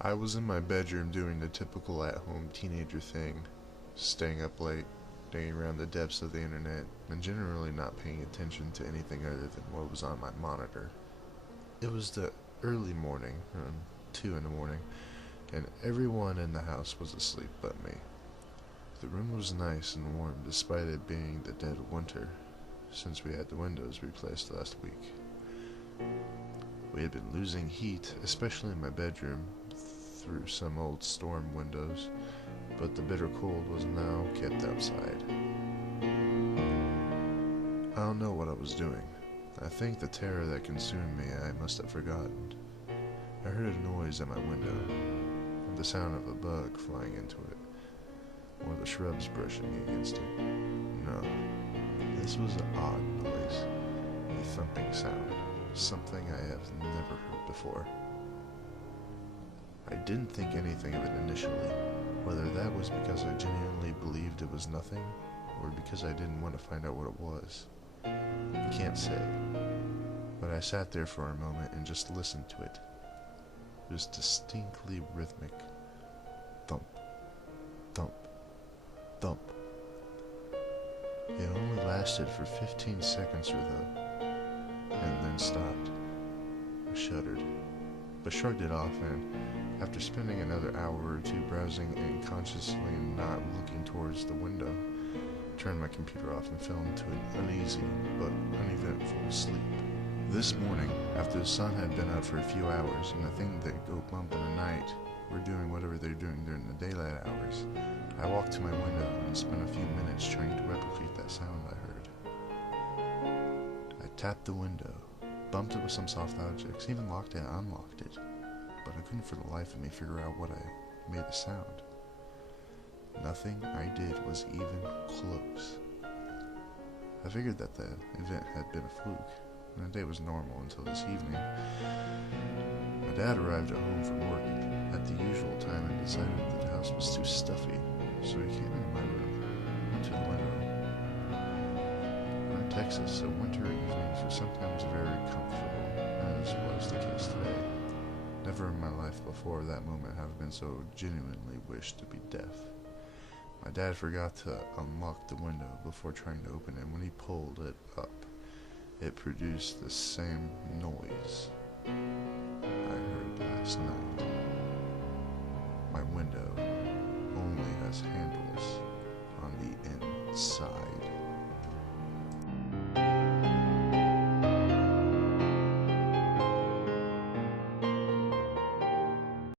I was in my bedroom doing the typical at-home teenager thing, staying up late, digging around the depths of the internet, and generally not paying attention to anything other than what was on my monitor. It was the early morning, around 2 in the morning, and everyone in the house was asleep but me. The room was nice and warm despite it being the dead of winter, since we had the windows replaced last week. We had been losing heat, especially in my bedroom, through some old storm windows, but the bitter cold was now kept outside. I don't know what I was doing. I think the terror that consumed me I must have forgotten. I heard a noise at my window, the sound of a bug flying into it, or the shrubs brushing against it. No, this was an odd noise, a thumping sound, something I have never heard before. I didn't think anything of it initially, whether that was because I genuinely believed it was nothing, or because I didn't want to find out what it was. I can't say, but I sat there for a moment and just listened to it. It was distinctly rhythmic. Thump, thump, thump. It only lasted for 15 seconds or so, and then stopped. I shuddered, but shrugged it off, and after spending another hour or two browsing and consciously not looking towards the window, turned my computer off and fell into an uneasy but uneventful sleep. This morning, after the sun had been out for a few hours and the things that go bump in the night were doing whatever they're doing during the daylight hours, I walked to my window and spent a few minutes trying to replicate that sound I heard. I tapped the window, bumped it with some soft objects, even locked it and unlocked it, but I couldn't for the life of me figure out what I made the sound. Nothing I did was even close. I figured that the event had been a fluke, and the day was normal until this evening. My dad arrived at home from work at the usual time and decided that the house was too stuffy, so he came into my room, went to the window. We're in Texas, so winter evenings are sometimes very comfortable, as was the case today. Never in my life before that moment have I been so genuinely wished to be deaf. My dad forgot to unlock the window before trying to open it, and when he pulled it up, it produced the same noise I heard last night. My window only has handles on the inside.